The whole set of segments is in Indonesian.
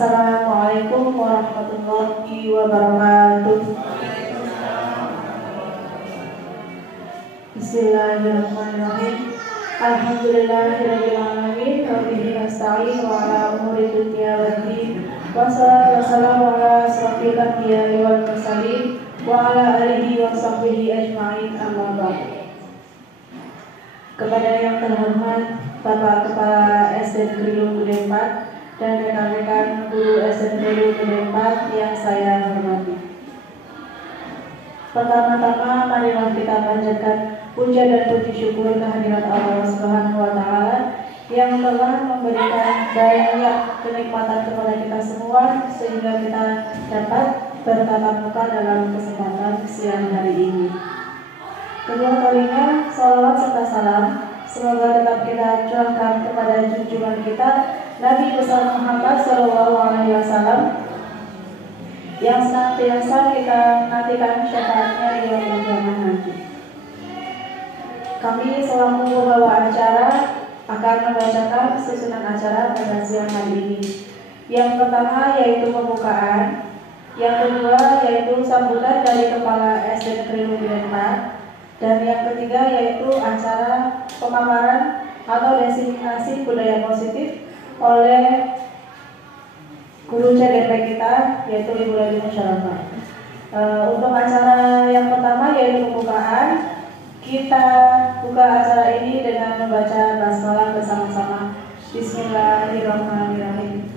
Assalamualaikum warahmatullahi wabarakatuh. Bismillahirrahmanirrahim. Alhamdulillahirabbil alamin wa bihi nasta'in wa ala umuri dunya waddin. Wassalatu wassalamu ala asrofil anbiya'i wal mursalin wa ala alihi wa sahbihi ajma'in, amma ba'd. Kepada yang terhormat Bapak Kepala SD Negeri Luwu Gede 4 dan rekan-rekan guru SD Negeri Luwu Gede 4 yang saya hormati. Pertama-tama marilah kita panjatkan puja dan puji syukur kehadirat Allah Subhanahu wa taala yang telah memberikan banyak kenikmatan kepada kita semua sehingga kita dapat bertatap muka dalam kesempatan siang hari ini. Kedua kalinya, salawat serta salam semoga tetap kita curahkan kepada junjungan kita Nabi besar Muhammad SAW yang senantiasa kita nantikan syafaatnya di yaumul kiamat nanti. Kami selaku pembawa acara akan membacakan susunan acara pada siang hari ini. Yang pertama yaitu pembukaan, yang kedua yaitu sambutan dari Kepala SD Negeri Luwu Gede 4, dan yang ketiga yaitu acara pemaparan atau diseminasi budaya positif oleh guru CDP kita yaitu Ibu Leli Musyawarah. Untuk acara yang pertama yaitu pembukaan, kita buka acara ini dengan membaca basmalah bersama-sama. Bismillahirrahmanirrahim.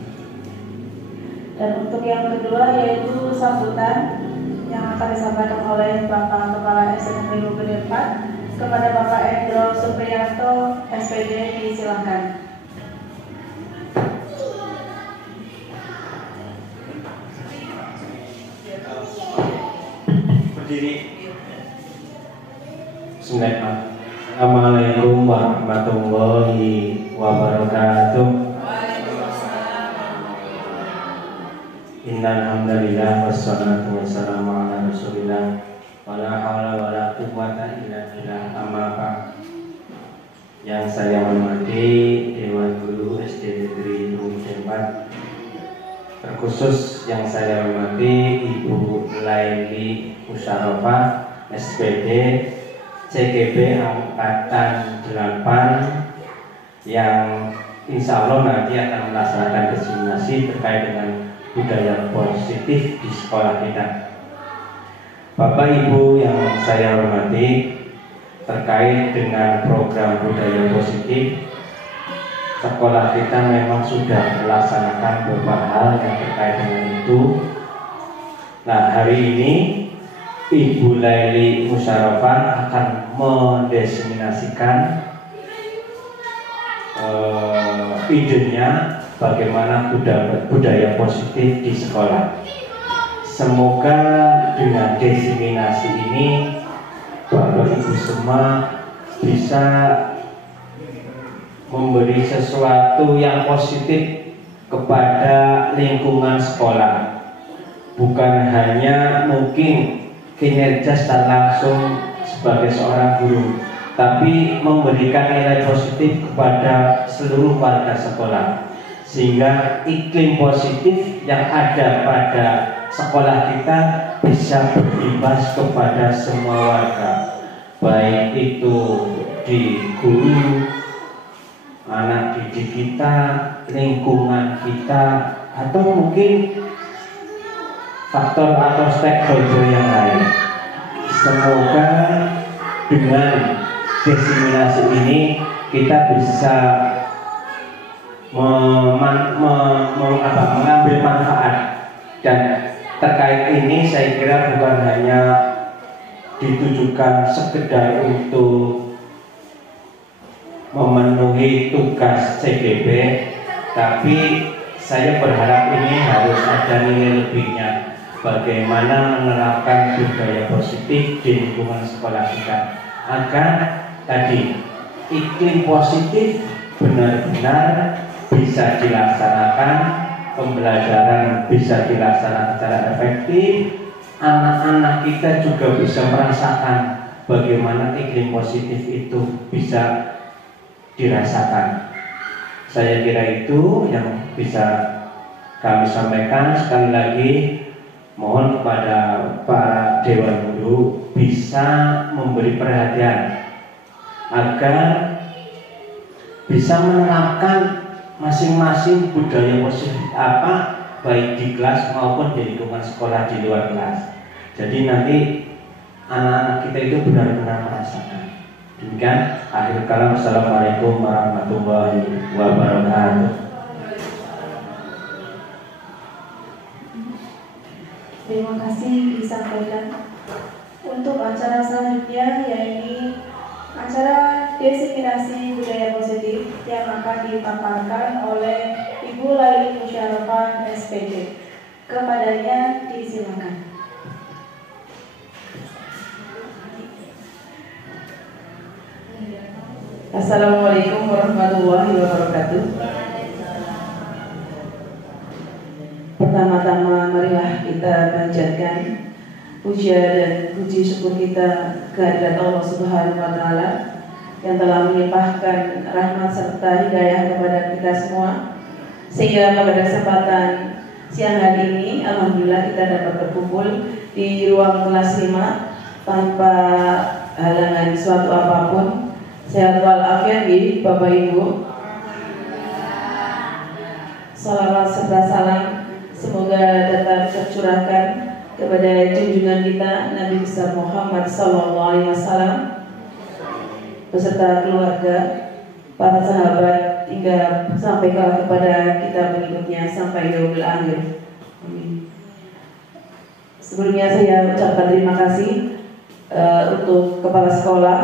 Dan untuk yang kedua yaitu sambutan yang akan disampaikan oleh Bapak Kepala SD Negeri Luwu Gede 4 kepada Bapak Endro Supriyanto SPD, disilakan. Berdiri. Bismillahirrahmanirrahim. Assalamualaikum warahmatullahi wabarakatuh. Innal hamdalillah wassalatu wassalamu ala rasulillah wala haula wala quwwata illa billah, amma ba'd. Yang saya hormati Dewan Guru SD Negeri Luwu Gede 4, terkhusus yang saya hormati Ibu Laili Musyawarah SPD CGB Angkatan 8 yang insya Allah nanti akan melaksanakan diseminasi terkait dengan budaya positif di sekolah kita. Bapak Ibu yang saya hormati, terkait dengan program budaya positif, sekolah kita memang sudah melaksanakan beberapa hal yang terkait dengan itu. Nah, hari ini Ibu Laili Musyawarah akan mendeseminasikan idenya bagaimana budaya positif di sekolah. Semoga dengan diseminasi ini Bapak Ibu semua bisa memberi sesuatu yang positif kepada lingkungan sekolah, bukan hanya mungkin kinerja secara langsung sebagai seorang guru, tapi memberikan nilai positif kepada seluruh warga sekolah, sehingga iklim positif yang ada pada sekolah kita bisa berimbas kepada semua warga, baik itu di guru, anak didik kita, lingkungan kita, atau mungkin faktor atau stakeholder yang lain. Semoga dengan diseminasi ini kita bisa mengambil manfaat. Dan terkait ini saya kira bukan hanya ditujukan sekedar untuk memenuhi tugas CGB, tapi saya berharap ini harus ada nilai lebihnya, bagaimana menerapkan budaya positif di lingkungan sekolah kita agar tadi iklim positif benar-benar bisa dilaksanakan, pembelajaran bisa dilaksanakan secara efektif, anak-anak kita juga bisa merasakan bagaimana iklim positif itu bisa dirasakan. Saya kira itu yang bisa kami sampaikan sekali lagi, mohon kepada Pak Dewan Guru bisa memberi perhatian agar bisa menerapkan masing-masing budaya positif apa, baik di kelas maupun di lingkungan sekolah di luar kelas. Jadi nanti anak-anak kita itu benar-benar merasakan. Demikian akhir kalam. Assalamualaikum warahmatullahi wabarakatuh. Terima kasih disampaikan. Untuk acara selanjutnya yaitu acara diseminasi budaya positif yang akan dipaparkan oleh Ibu Laili Musyarafah SPJ. Kepadanya disilakan. Assalamualaikum warahmatullahi wabarakatuh. Pertama-tama marilah kita panjatkan puja dan puji syukur kita kehadirat Allah Subhanahu wa taala yang telah melimpahkan rahmat serta hidayah kepada kita semua, sehingga pada kesempatan siang hari ini alhamdulillah kita dapat berkumpul di ruang kelas 5 tanpa halangan suatu apapun. Sehat walafiat di Bapak Ibu. Salawat serta salam semoga tetap tercurahkan kepada junjungan kita Nabi besar Muhammad SAW beserta keluarga, para sahabat hingga sampai kepada kita berikutnya sampai yaumil akhir. Amin. Sebelumnya saya ucapkan terima kasih untuk kepala sekolah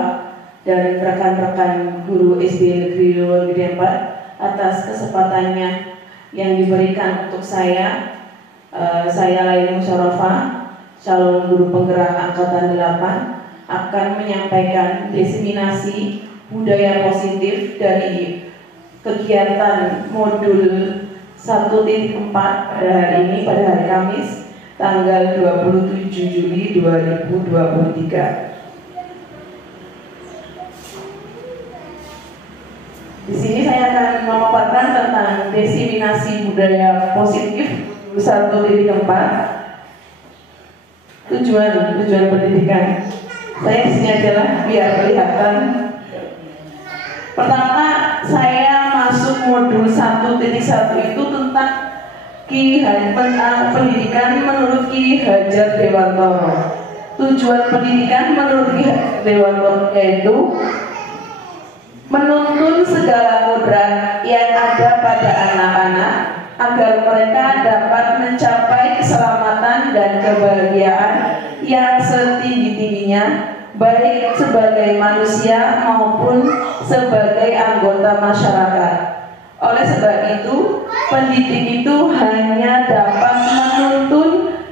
dan rekan-rekan guru SD Negeri Luar Gede 4 atas kesempatannya yang diberikan untuk saya. Saya Laili Musyarafah, calon guru penggerak angkatan 8, akan menyampaikan diseminasi budaya positif dari kegiatan modul 1.4 pada hari ini, pada hari Kamis tanggal 27 Juli 2023. Di sini saya akan memaparkan tentang diseminasi budaya positif 1.4. Tujuan pendidikan. Saya di sini adalah biar kelihatan. Pertama, saya masuk modul 1.1 itu tentang pendidikan menurut Ki Hajar Dewantoro. Tujuan pendidikan menurut Ki Hajar Dewantoro yaitu menuntun segala kodrat yang ada pada anak-anak agar mereka dapat mencapai keselamatan dan kebahagiaan yang setinggi-tingginya, baik sebagai manusia maupun sebagai anggota masyarakat. Oleh sebab itu, pendidik itu hanya dapat menuntun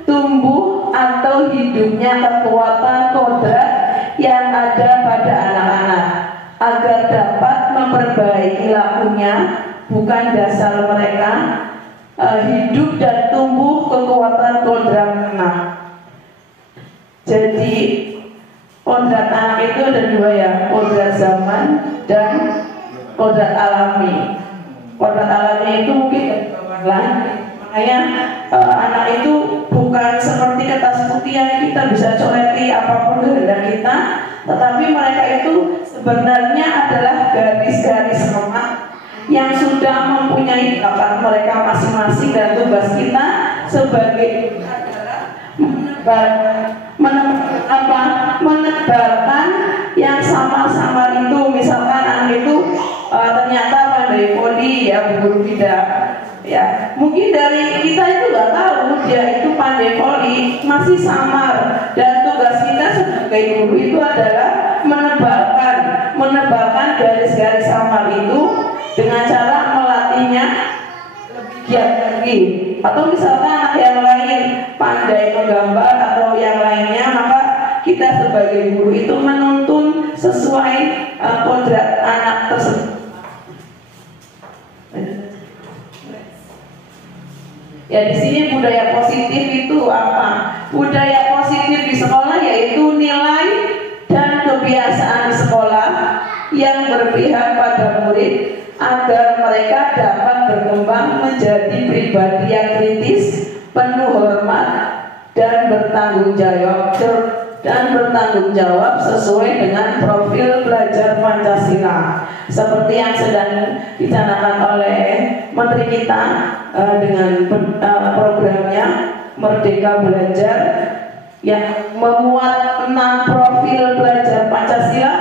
tumbuh atau hidupnya kekuatan kodrat yang ada pada anak-anak agar dapat memperbaiki lakunya, bukan dasar mereka hidup dan tumbuh kekuatan kodrat anak. Jadi kodrat anak itu ada dua ya, kodrat zaman dan kodrat alami. Kodrat alami itu mungkin lain, makanya anak itu bukan seperti kertas putih yang kita bisa coleki apapun kehendak kita, tetapi mereka itu sebenarnya adalah garis-garis lemak yang sudah mempunyai bakat mereka masing-masing, dan tugas kita sebagai menebarkan yang sama-sama itu. Misalkan anak itu ternyata pandai voli ya, Bu Guru tidak ya, mungkin dari kita itu nggak tahu dia itu pandai voli, masih samar, dan tugas kita sebagai guru itu adalah menebarkan garis-garis samar itu dengan cara melatihnya lebih giat lagi. Atau misalkan anak yang lain pandai menggambar atau yang lainnya, maka kita sebagai guru itu menuntun sesuai kodrat anak tersebut. Ya, di sini budaya positif itu apa? Budaya positif di sekolah yaitu nilai dan kebiasaan sekolah yang berpihak pada murid agar mereka dapat berkembang menjadi pribadi yang kritis, penuh hormat, dan bertanggung jawab sesuai dengan profil belajar Pancasila seperti yang sedang dicanangkan oleh Menteri kita dengan programnya Merdeka Belajar yang memuat 6 profil belajar Pancasila.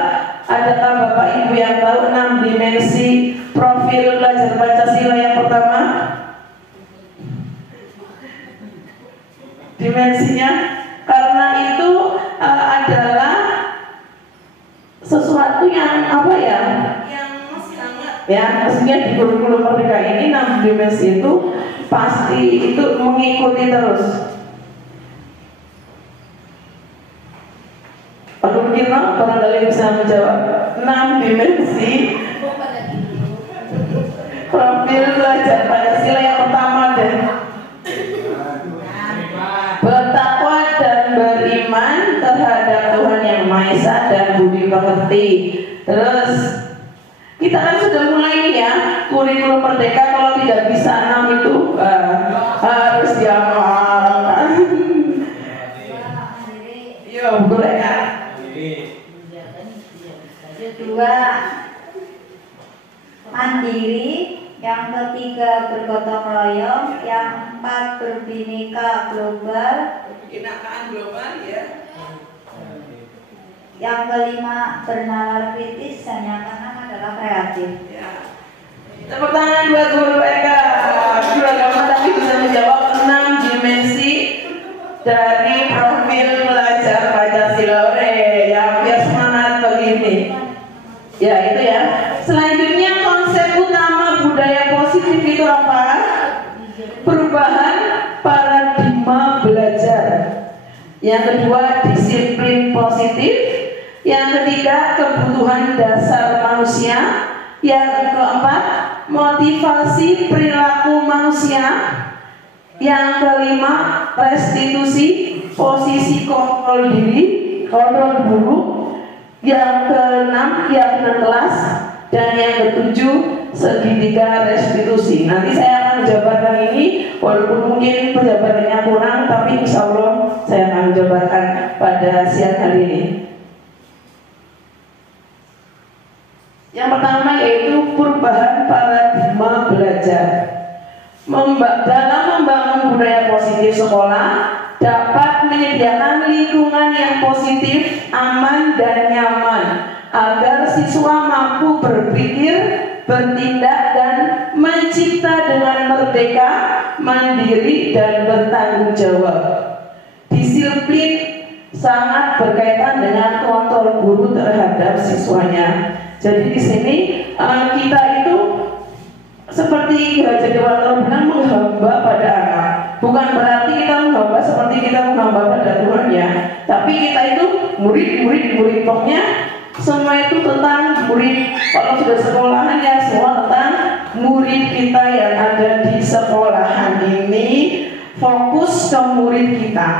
Adakah Bapak Ibu yang tahu 6 dimensi profil belajar Pancasila? Yang pertama, dimensinya, karena itu adalah sesuatu yang apa ya, yang masih hangat ya, maksudnya di kurikulum Merdeka ini 6 dimensi itu pasti itu mengikuti terus. Aku kira barangkali bisa menjawab 6 dimensi profil belajar Pancasila. Yang pertama deh, bertakwa dan beriman terhadap Tuhan Yang Maha Esa dan budi pekerti. Terus kita kan sudah mulai nih ya kurikulum Merdeka, kalau tidak bisa 6 itu harus diamalkan. Yo, boleh kan? Kedua, mandiri. Yang ketiga, bergotong royong. Yang 4, berbineka global. Kebinekaan global ya. Yang kelima, bernalar kritis. Dan yang keenam adalah kreatif. Ya. Tepuk tangan buat guru Eka. Agama tadi bisa menjawab 6 dimensi dari profil belajar Pancasila. Ya, biar semangat begini. Ya, itu ya. Selanjutnya, konsep utama budaya positif itu apa? Perubahan paradigma belajar. Yang kedua, disiplin positif. Yang ketiga, kebutuhan dasar manusia. Yang keempat, motivasi perilaku manusia. Yang kelima, restitusi posisi kontrol diri, kontrol buruk. Yang keenam, keyakinan kelas. Dan yang ketujuh, segitiga restitusi. Nanti saya akan menjabarkan ini, walaupun mungkin penjabarannya kurang, tapi insya Allah saya akan menjabarkan pada siang hari ini. Yang pertama yaitu perubahan paradigma belajar. Dalam membangun budaya positif sekolah dapat menyediakan lingkungan yang positif, aman, dan nyaman agar siswa mampu berpikir, bertindak, dan mencipta dengan merdeka, mandiri, dan bertanggung jawab. Disiplin sangat berkaitan dengan kontrol guru terhadap siswanya. Jadi di sini kita itu seperti Raja Dewata bilang, menghamba pada anak. Bukan berarti kita menghamba seperti kita menghamba pada Tuhan ya, tapi kita itu murid pokoknya semua itu tentang murid. Kalau sudah sekolahan ya semua tentang murid kita yang ada di sekolahan ini. Fokus ke murid kita.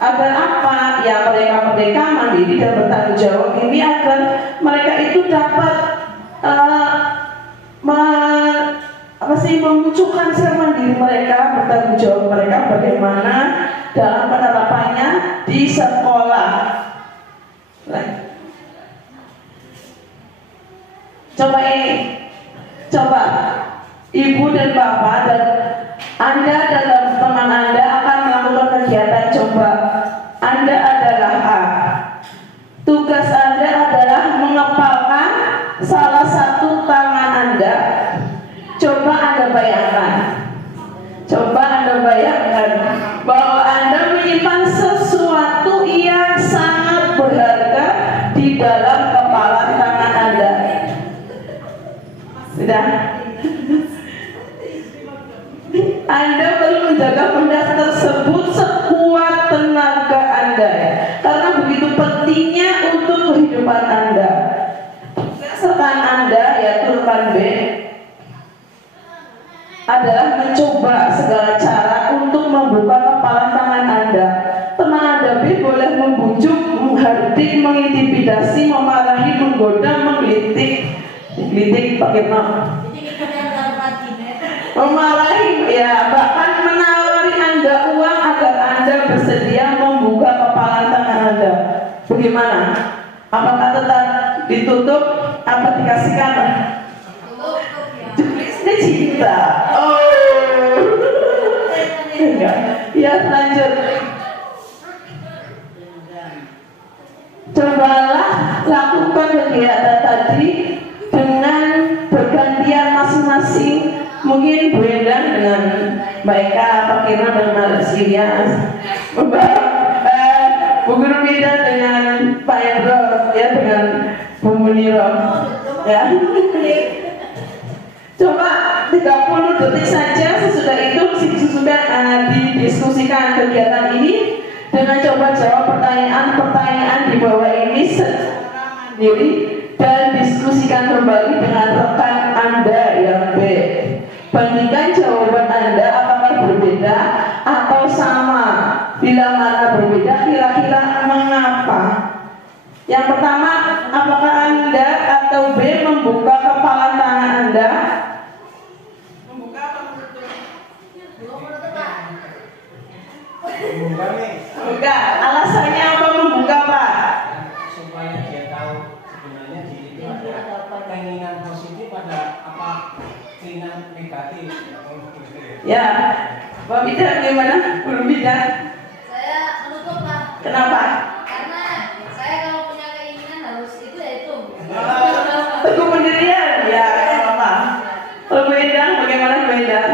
Agar apa? Ya mereka merdeka, mandiri, dan bertanggung jawab ini agar mereka itu dapat memunculkan selama diri mereka, bertanggung jawab mereka bagaimana dalam penerapannya di sekolah. Coba ibu dan bapak dan Anda dan teman Anda akan melakukan kegiatan coba. Anda adalah A. Tugas Anda adalah mengepalkan salah satu tangan Anda. Coba Anda bayangkan bahwa Anda menyimpan sesuatu yang sangat berharga di dalam kepala tangan Anda. Sudah? Anda perlu menjaga benda tersebut sekuat tenaga Anda, karena begitu pentingnya untuk kehidupan Anda. Berdasarkan Anda, yaitu rekan B, adalah mencoba segala cara untuk membuka kepala tangan Anda. Teman Anda B boleh membujuk, menghardik, mengintimidasi, memarahi, menggoda, menggelitik, Pak Kirno. Memarahi, ya, bahkan menawari Anda uang agar Anda bersedia membuka kepalan tangan Anda. Bagaimana? Apakah tetap ditutup? Apa dikasihkan? Ini cinta. Oh, ya, lanjut. Cobalah lakukan kegiatan tadi dengan bergantian masing-masing. Mungkin Bu Endang dengan Mbak Eka, Pak Kirno dengan Mas Ilyas, Bu Guru Mida dengan Pak Endro, ya, dengan Bu Muniro, ya. Coba 30 detik saja sesudah itu sudah didiskusikan kegiatan ini dengan coba jawab pertanyaan-pertanyaan di bawah ini secara mandiri dan diskusikan kembali dengan rekan Anda yang B. Bandingkan jawaban Anda apakah berbeda atau sama. Bila mana berbeda, kira-kira mengapa? Yang pertama, apakah Anda atau B membuka kepala tangan Anda? Membuka apa menutup? Membuka. Alasannya apa membuka, Pak? Supaya dia tahu sebenarnya diri itu ada keinginan positif, ada apa keinginan negatif. Ya, Mbak Bida gimana? Belum Bida? Saya menutup, Pak. Kenapa? Karena saya kalau punya keinginan harus itu ya itu. Teguh pendirian, ya, apa? Kalau Bu Endang, bagaimana Bu Endang?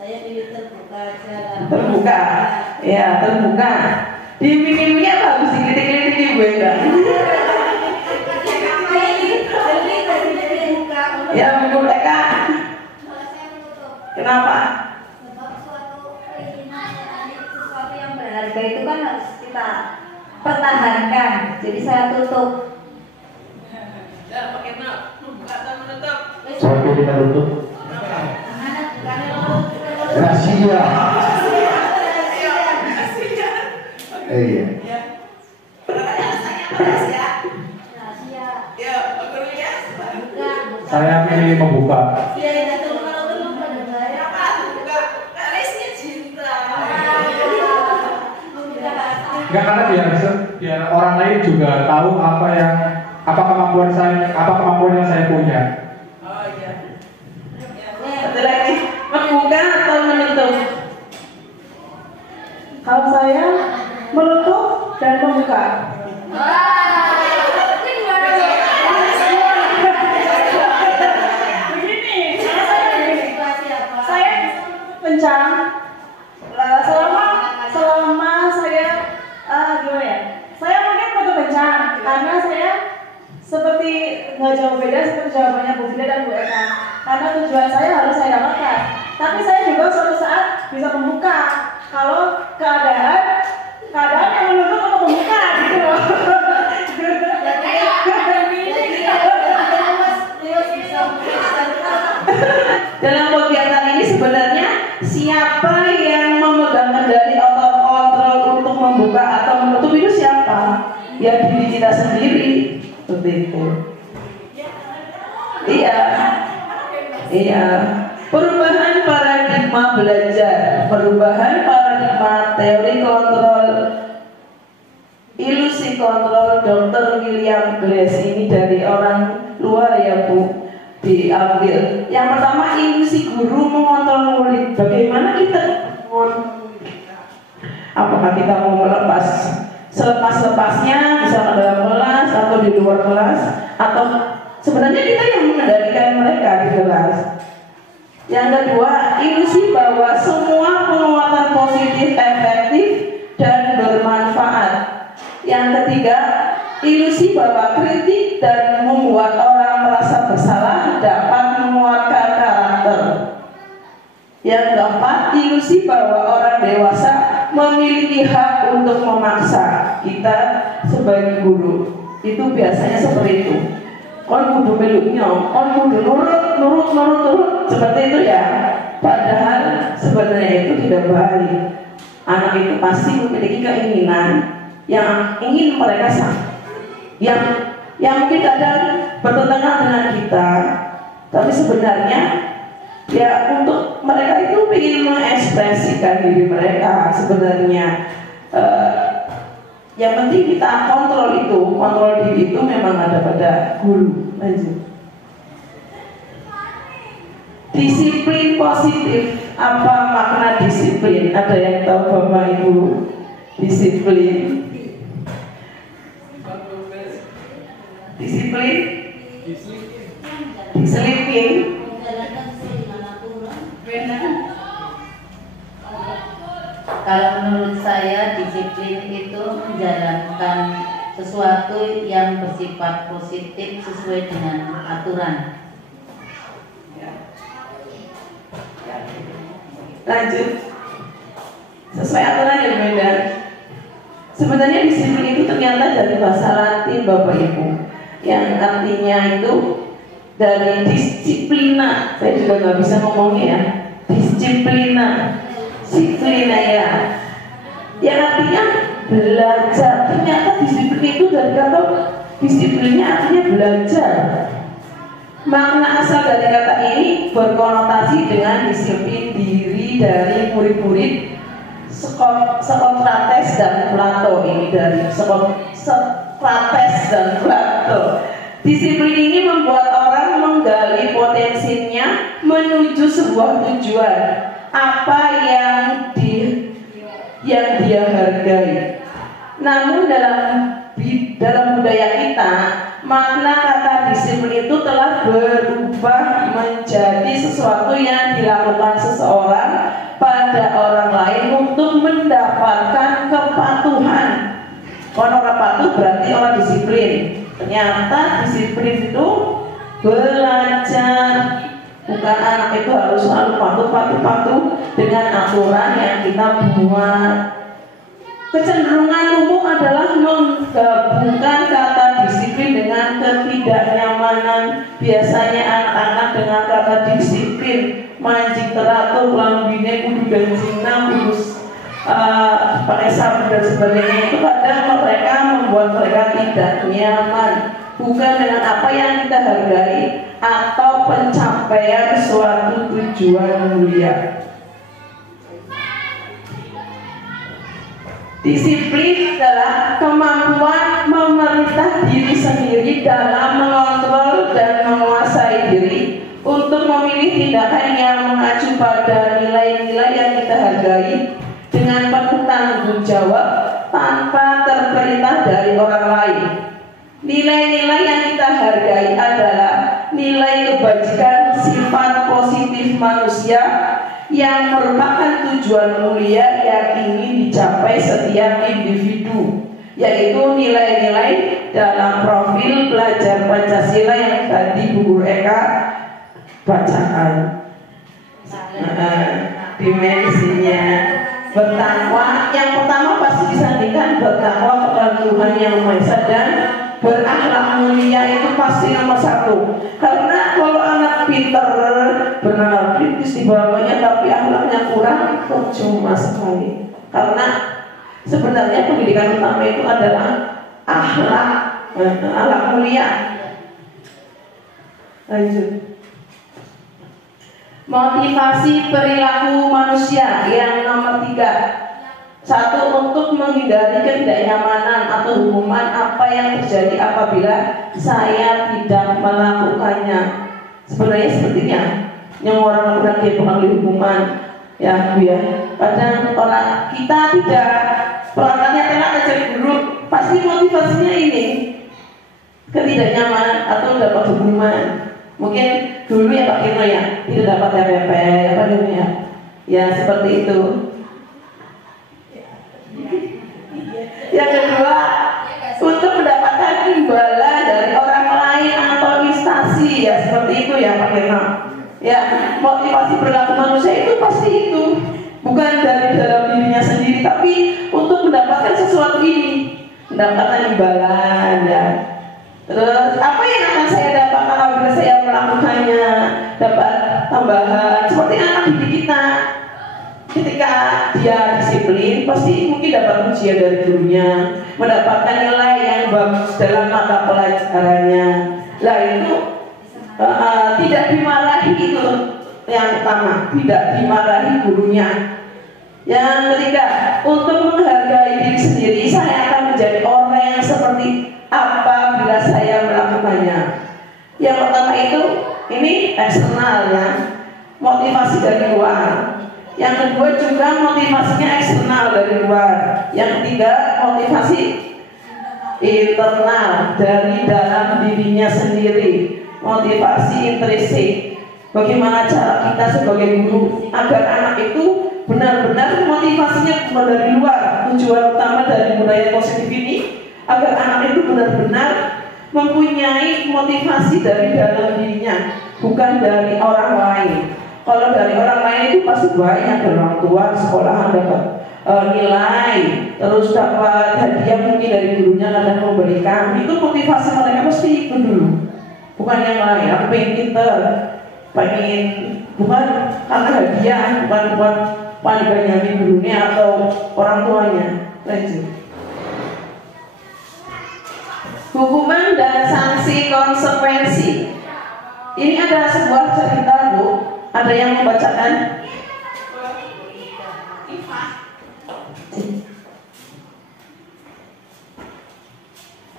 Saya pilih terbuka aja. Terbuka, ya, terbuka. Dipikir-pikir harus dikritik-kritik Bu Endang. Ya, Bu Eka. Kenapa? Sebab suatu keinginan sesuatu yang berharga itu kan harus kita pertahankan. Jadi saya tutup. Ya, pakai membuka atau menutup? Sampai kita tutup. Mana bukannya Rahasia. Iya. Ya. Pertanyaan saya rahasia. rahasia. Ya, Pak Guru ya. Bukan. Saya pilih membuka. Iya, itu kalau belum pada saya. Kenapa terbuka? Karisnya cinta. Enggak, karena biar orang lain juga tahu apa kemampuan yang saya punya. Oh iya. Satu lagi, membuka atau menutup? Kalau saya menutup dan membuka. Begini, saya kencang. Selama saya gimana ya? Saya mungkin butuh kencang karena saya seperti nggak jauh beda seperti jawabannya Bu Vida dan Bu Eka. Karena tujuan saya harus saya dapatkan. Tapi saya juga suatu saat bisa membuka kalau keadaan yang menuntut untuk membuka gitu loh. Dalam kegiatan ini sebenarnya siapa yang memegang kendali atau kontrol untuk membuka atau menutup itu siapa? Ya diri kita sendiri, seperti itu. Iya. Perubahan paradigma belajar, perubahan paradigma teori kontrol, ilusi kontrol, Dr. William Glass ini dari orang luar ya Bu. Diambil. Yang pertama, ilusi guru mengontrol murid. Bagaimana kita mengontrol murid kita? Apakah kita mau melepas selepas-lepasnya, misalnya dalam kelas atau di luar kelas, atau sebenarnya kita yang mengendalikan mereka di kelas? Yang kedua, ilusi bahwa semua penguatan positif efektif dan bermanfaat. Yang ketiga, ilusi bahwa kritik dan membuat orang merasa bersalah dapat menguatkan karakter. Yang keempat, ilusi bahwa orang dewasa memiliki hak untuk memaksa kita sebagai guru. Itu biasanya seperti itu. Kon kudu meluknya, kon kudu nurut, seperti itu ya. Padahal sebenarnya itu tidak baik. Anak itu pasti memiliki keinginan yang ingin mereka sama, yang mungkin kadang bertentangan dengan kita, Tapi sebenarnya ya untuk mereka itu ingin mengekspresikan diri mereka sebenarnya. Yang penting kita kontrol diri itu memang ada pada guru. Lanjut. Disiplin positif. Apa makna disiplin? Ada yang tahu Bapak Ibu? Disiplin. Disiplin. Diselipin. Kalau menurut saya disiplin itu menjalankan sesuatu yang bersifat positif sesuai dengan aturan. Lanjut. Sesuai aturan yang beda. Sebenarnya disiplin itu ternyata dari bahasa Latin Bapak Ibu, yang artinya itu dari disiplina. Saya juga nggak bisa ngomongnya ya. Disiplina ya, yang artinya belajar. Ternyata disiplin itu dari kata disiplinnya artinya belajar. Makna asal dari kata ini berkonotasi dengan disiplin diri dari murid-murid Sokrates dan Plato. Ini dari Sokrates dan Plato. Disiplin ini membuat orang menggali potensinya menuju sebuah tujuan, apa yang dia hargai. Namun dalam budaya kita, makna kata disiplin itu telah berubah menjadi sesuatu yang dilakukan seseorang pada orang lain untuk mendapatkan kepatuhan. Kalau orang patuh berarti orang disiplin. Ternyata disiplin itu belajar. Bukan anak itu harus selalu patuh dengan aturan yang kita buat. Kecenderungan umum adalah menggabungkan kata disiplin dengan ketidaknyamanan. Biasanya anak-anak dengan kata disiplin mancing teratur, lambine kudu benzina, kudus pakai sabun dan sebagainya, itu kadang mereka membuat mereka tidak nyaman. Bukan dengan apa yang kita hargai atau pencapaian suatu tujuan mulia. Disiplin adalah kemampuan memerintah diri sendiri dalam mengontrol dan menguasai diri untuk memilih tindakan yang mengacu pada nilai-nilai yang kita hargai dengan penuh tanggung jawab tanpa terperintah dari orang lain. Nilai-nilai yang kita hargai adalah nilai kebajikan, sifat positif manusia yang merupakan tujuan mulia yang ingin dicapai setiap individu, yaitu nilai-nilai dalam profil belajar Pancasila yang tadi Bu Guru Eka bacakan. Dimensinya bertakwa, yang pertama pasti disandingkan bertakwa kepada Tuhan Yang Maha Esa dan berakhlak mulia, itu pasti nomor satu. Karena kalau anak pinter benar kritis di bawahnya tapi akhlaknya kurang, percuma sekali. Karena sebenarnya pendidikan utama itu adalah akhlak mulia. Lanjut. Motivasi perilaku manusia yang nomor 3. Satu, untuk menghindari ketidaknyamanan atau hukuman apa yang terjadi apabila saya tidak melakukannya. Sebenarnya sepertinya yang orang lakukan dia bakal hukuman, ya Bu ya. Kadang orang kita tidak perangkatnya telat aja buruk, pasti motivasinya ini ketidaknyamanan atau dapat hukuman. Mungkin dulu ya Pak Kino ya, tidak dapat TPP apa namanya ya, seperti itu. Yang kedua, untuk mendapatkan imbalan dari orang lain atau instansi, ya seperti itu ya Pak Kino. Ya, motivasi perilaku manusia itu pasti itu, bukan dari dalam dirinya sendiri, tapi untuk mendapatkan sesuatu ini, mendapatkan imbalan ya. Terus apa yang akan saya dapatkan apabila saya melakukannya? Dapat tambahan, seperti anak didik kita. Ketika dia disiplin, pasti mungkin dapat ujian dari gurunya, mendapatkan nilai yang bagus dalam mata pelajarannya. Lah itu tidak dimarahi itu yang pertama, tidak dimarahi gurunya. Yang ketiga, untuk menghargai diri sendiri, saya akan menjadi orang yang seperti apa bila saya melakukannya. Yang pertama itu, ini eksternal ya, motivasi dari luar. Yang kedua juga motivasinya eksternal dari luar. Yang ketiga, motivasi internal dari dalam dirinya sendiri, motivasi intrinsik. Bagaimana cara kita sebagai guru agar anak itu benar-benar motivasinya bukan dari luar. Tujuan utama dari budaya positif ini agar anak itu benar-benar mempunyai motivasi dari dalam dirinya, bukan dari orang lain. Kalau dari orang lain itu pasti banyak, dari orang tua, sekolahan dapat nilai, terus dapat hadiah mungkin dari gurunya kadang memberikan. Itu motivasi mereka pasti itu dulu, bukan yang lain. Aku pengen pinter, pengen, bukan karena hadiah, bukan paling banyak gurunya atau orang tuanya. Lanjut. Hukuman dan sanksi konsekuensi. Ini ada sebuah cerita, Bu. Ada yang membacakan?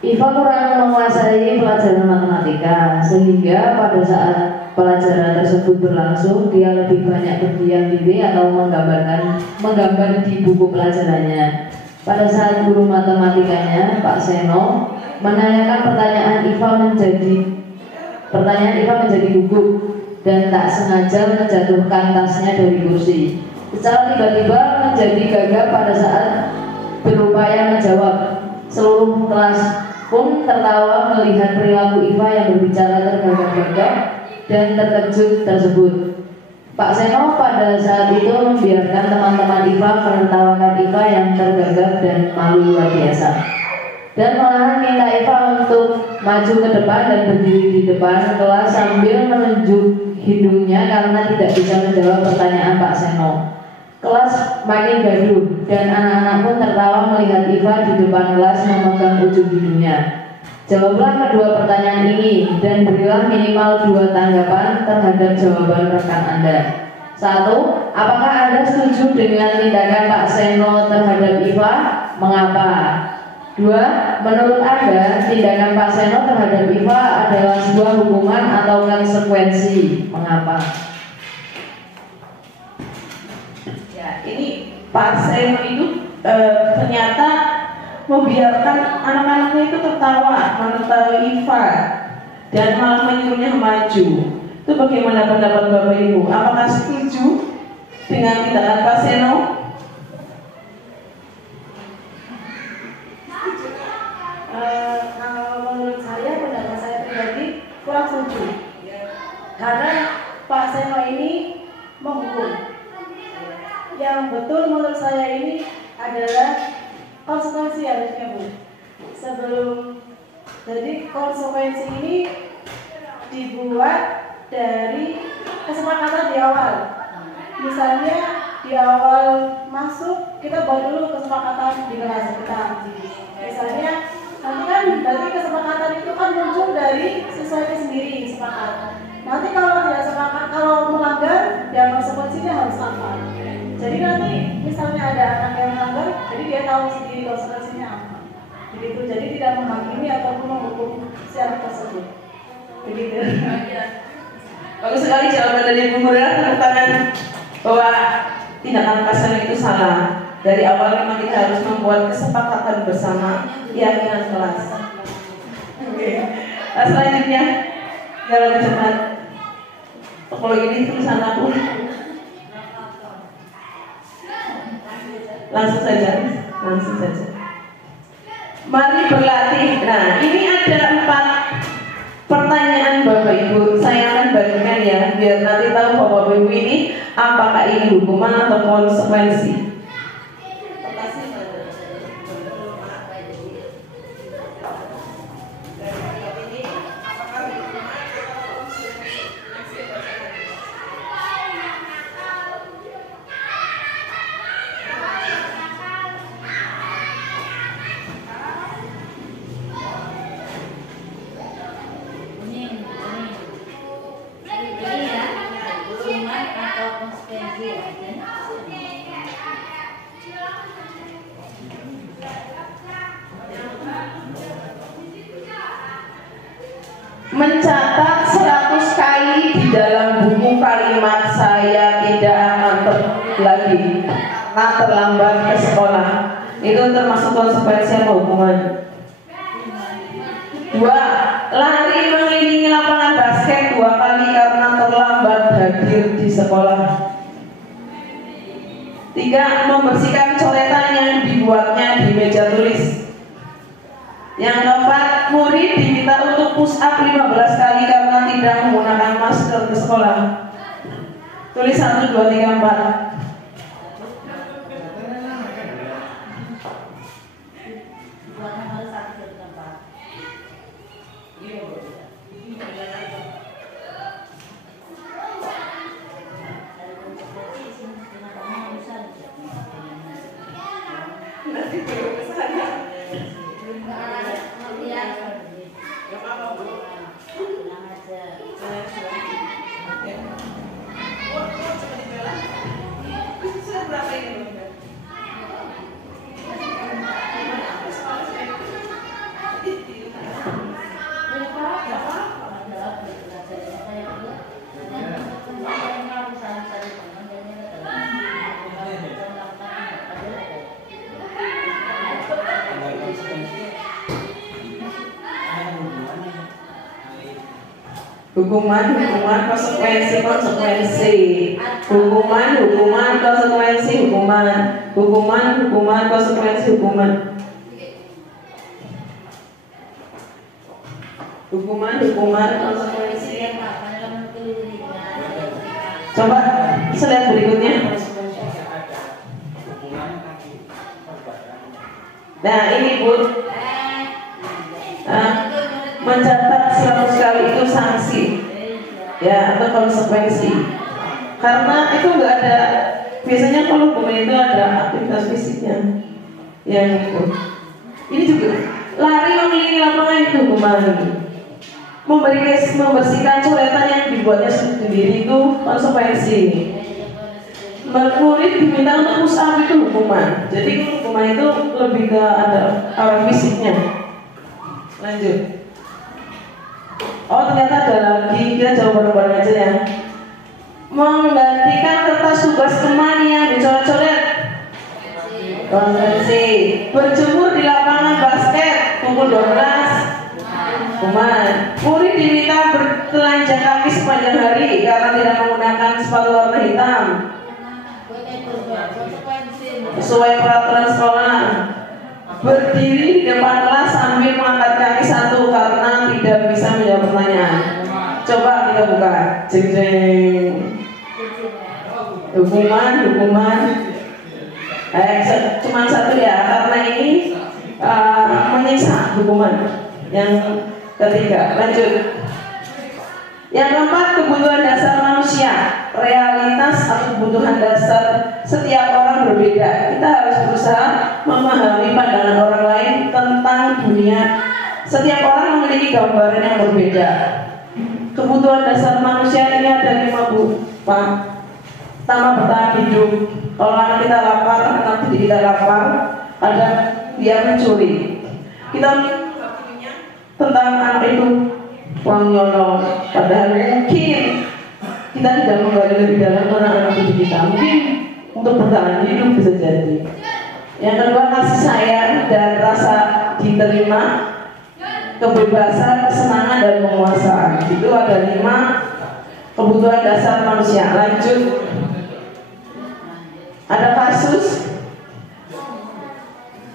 Iva kurang menguasai pelajaran matematika, sehingga pada saat pelajaran tersebut berlangsung, dia lebih banyak berdiam diri atau menggambar di buku pelajarannya. Pada saat guru matematikanya, Pak Seno, menanyakan pertanyaan Iva menjadi gugup dan tak sengaja menjatuhkan tasnya dari kursi. Secara tiba-tiba menjadi gagap pada saat berupaya menjawab. Seluruh kelas pun tertawa melihat perilaku Iva yang berbicara tergagap-gagap dan terkejut tersebut. Pak Seno pada saat itu membiarkan teman-teman Iva menertawakan Iva yang tergagap dan malu luar biasa, dan malahan minta Iva untuk maju ke depan dan berdiri di depan kelas sambil menunjuk hidungnya karena tidak bisa menjawab pertanyaan Pak Seno. Kelas makin gaduh dan anak-anak pun tertawa melihat Iva di depan kelas memegang ujung hidungnya. Jawablah kedua pertanyaan ini dan berilah minimal 2 tanggapan terhadap jawaban rekan Anda. 1. Apakah Anda setuju dengan tindakan Pak Seno terhadap Iva? Mengapa? 2. Menurut Anda, tindakan Pak Seno terhadap Iva adalah sebuah hukuman atau konsekuensi? Mengapa? Ya, ini Pak Seno itu ternyata membiarkan anak-anaknya itu tertawa menertawa Iva dan malah menyuruhnya maju. Itu bagaimana pendapat Bapak Ibu? Apakah setuju dengan tindakan Pak Seno? Kalau menurut saya, pendapat saya pribadi kurang setuju, karena Pak Seno ini menghukum. Yang betul menurut saya ini adalah konsekuensi harusnya, Bu. Jadi konsekuensi ini dibuat dari kesepakatan di awal. Misalnya di awal masuk kita buat dulu kesepakatan di kelas kita. Misalnya nanti kan dari kesepakatan itu kan muncul dari siswanya sendiri sepakat. Nanti kalau tidak sepakat, kalau melanggar, ya konsekuensinya harus apa? Jadi nanti misalnya ada anak yang melanggar, jadi dia tahu sendiri konsekuensinya apa. Begitu. Jadi tidak menghakimi ataupun menghukum si anak tersebut. Begitu. Bagus sekali jawaban dari Bu Guru. Tepuk tangan bahwa tindakan Pak Seno itu salah. Dari awal memang kita harus membuat kesepakatan bersama keyakinan kelas. Oke. Selanjutnya jalan cepat. Kalau ini tulisan aku. Langsung saja. Mari berlatih. Nah, ini ada 4 pertanyaan Bapak Ibu. Saya akan bagikan ya, biar nanti tahu Bapak Ibu ini apakah ini hukuman atau konsekuensi. Mencatat 100 kali di dalam buku kalimat saya tidak akan lagi karena terlambat ke sekolah. Itu termasuk konsekuensi atau hukuman. 2. Lari mengelilingi lapangan basket 2 kali karena terlambat hadir di sekolah. 3. Membersihkan coretan yang dibuatnya di meja tulis. Yang keempat, murid diminta untuk push up 15 kali karena tidak menggunakan masker ke sekolah. Tulis 1, 2, 3, 4. Hukuman, konsekuensi, hukuman, konsekuensi, hukuman, konsekuensi, hukuman. Hukuman, konsekuensi. Coba lihat berikutnya. Nah ini Bu, mencatat 100 kali itu sanksi ya atau konsekuensi, karena itu nggak ada, biasanya kalau hukuman itu ada aktivitas fisiknya yang itu. Ini juga lari mengelilingi lapangan itu hukuman. Membersihkan coretan yang dibuatnya sendiri itu konsekuensi. Murid diminta untuk push up itu hukuman. Jadi hukuman itu lebih ke ada arah fisiknya. Lanjut. Oh ternyata ada lagi, kita jawab bareng-bareng aja ya. Menggantikan kertas tugas teman yang dicoret-coret. Konsekuensi. Berjemur di lapangan basket pukul 12. Hukuman. Murid diminta bertelanjang kaki sepanjang hari karena tidak menggunakan sepatu warna hitam sesuai peraturan sekolah. Berdiri di depan kelas sambil mengangkat kaki 1 karena tidak bisa menjawab pertanyaan. Coba kita buka. Jeng jeng. Hukuman. Cuma 1 ya, karena ini menyiksa hukuman. Yang ketiga, lanjut. Yang keempat, kebutuhan dasar manusia. Realitas atau kebutuhan dasar setiap orang berbeda. Kita harus berusaha memahami pandangan orang lain tentang dunia. Setiap orang memiliki gambaran yang berbeda. Kebutuhan dasar manusia ini ada 5 Bu, Pak. Pertama, bertahan hidup. Kalau anak kita lapar, anak didik kita lapar, ada dia mencuri. Kita tentang anak itu uang nyolong, padahal mungkin kita tidak menggali lebih dalam anak-anak didik kita. Mungkin untuk bertahan hidup bisa jadi. Yang kedua, kasih sayang dan rasa diterima, kebebasan, kesenangan dan penguasaan. Itu ada 5 kebutuhan dasar manusia. Lanjut. Ada kasus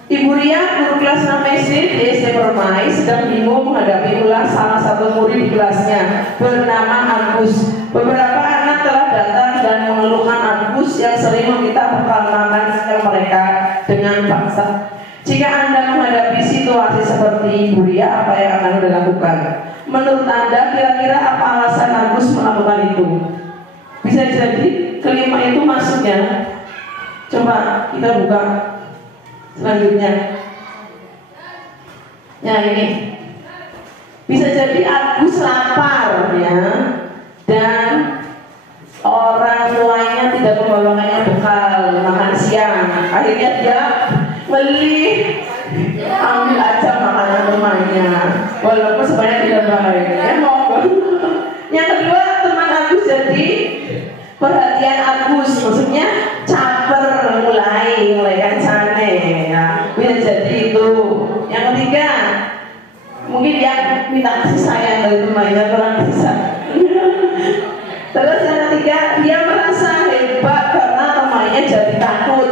Ibu Ria, guru kelas 6 SD di SD Permai, sedang bingung menghadapi ulah salah satu murid di kelasnya bernama Agus. Beberapa anak telah datang dan mengeluhkan Agus yang sering meminta pertolongan ke mereka dengan paksa. Jika Anda menghadapi situasi seperti Ibu Ria, apa yang akan Anda lakukan? Menurut Anda, kira-kira apa alasan Agus melakukan itu? Bisa jadi kelima itu masuknya. Coba kita buka selanjutnya. Nah ini bisa jadi Agus lapar ya, dan orang tuanya tidak jadi perhatian Agus, maksudnya caper mulai kancane ya, bisa jadi itu. Yang ketiga mungkin dia minta kasih sayang dari temannya, kurang bisa. Terus yang ketiga, dia merasa hebat karena temannya jadi takut,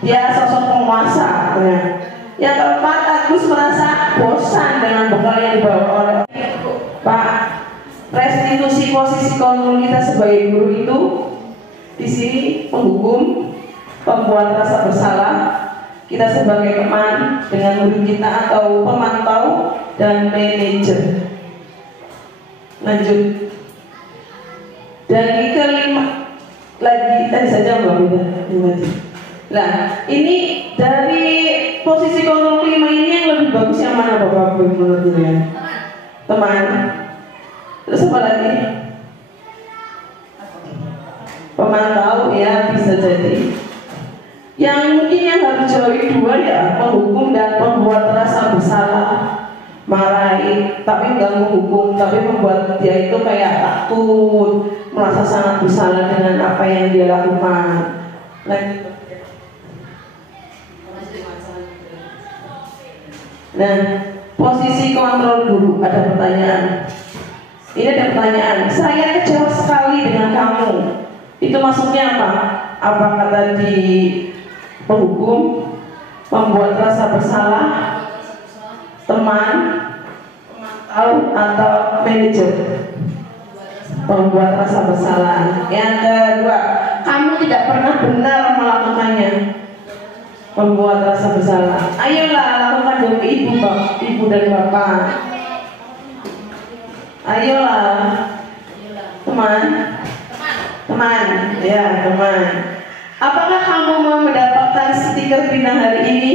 dia sosok penguasa ya. Yang keempat, Agus merasa bosan dengan bekal yang dibawa oleh Pak. Restitusi posisi kontrol kita sebagai guru itu di sini penghukum, pembuat rasa bersalah, kita sebagai teman dengan guru kita atau pemantau dan manajer. Lanjut. Dan yang kelima lagi tadi saja Mbak Bida. Nah, ini dari posisi kontrol kelima ini yang lebih bagus yang mana Bapak menurut kalian? Teman. Terus apa lagi? Pemantau ya, bisa jadi. Yang mungkin yang harus jauhi dua ya, penghukum dan pembuat rasa bersalah. Marahi, tapi enggak menghukum, tapi membuat dia itu kayak takut, merasa sangat bersalah dengan apa yang dia lakukan. Nah, posisi kontrol guru, ada pertanyaan. Ini ada pertanyaan, saya kecewa sekali dengan kamu. Itu maksudnya apa? Apakah tadi penghukum, membuat rasa bersalah, teman, pemantau, atau manajer? Membuat rasa bersalah. Yang kedua, kamu tidak pernah benar melakukannya. Membuat rasa bersalah. Ayolah lakukan demi ibu, ibu dan bapak. Ayolah, teman, ya teman. Apakah kamu mau mendapatkan stiker bina hari ini?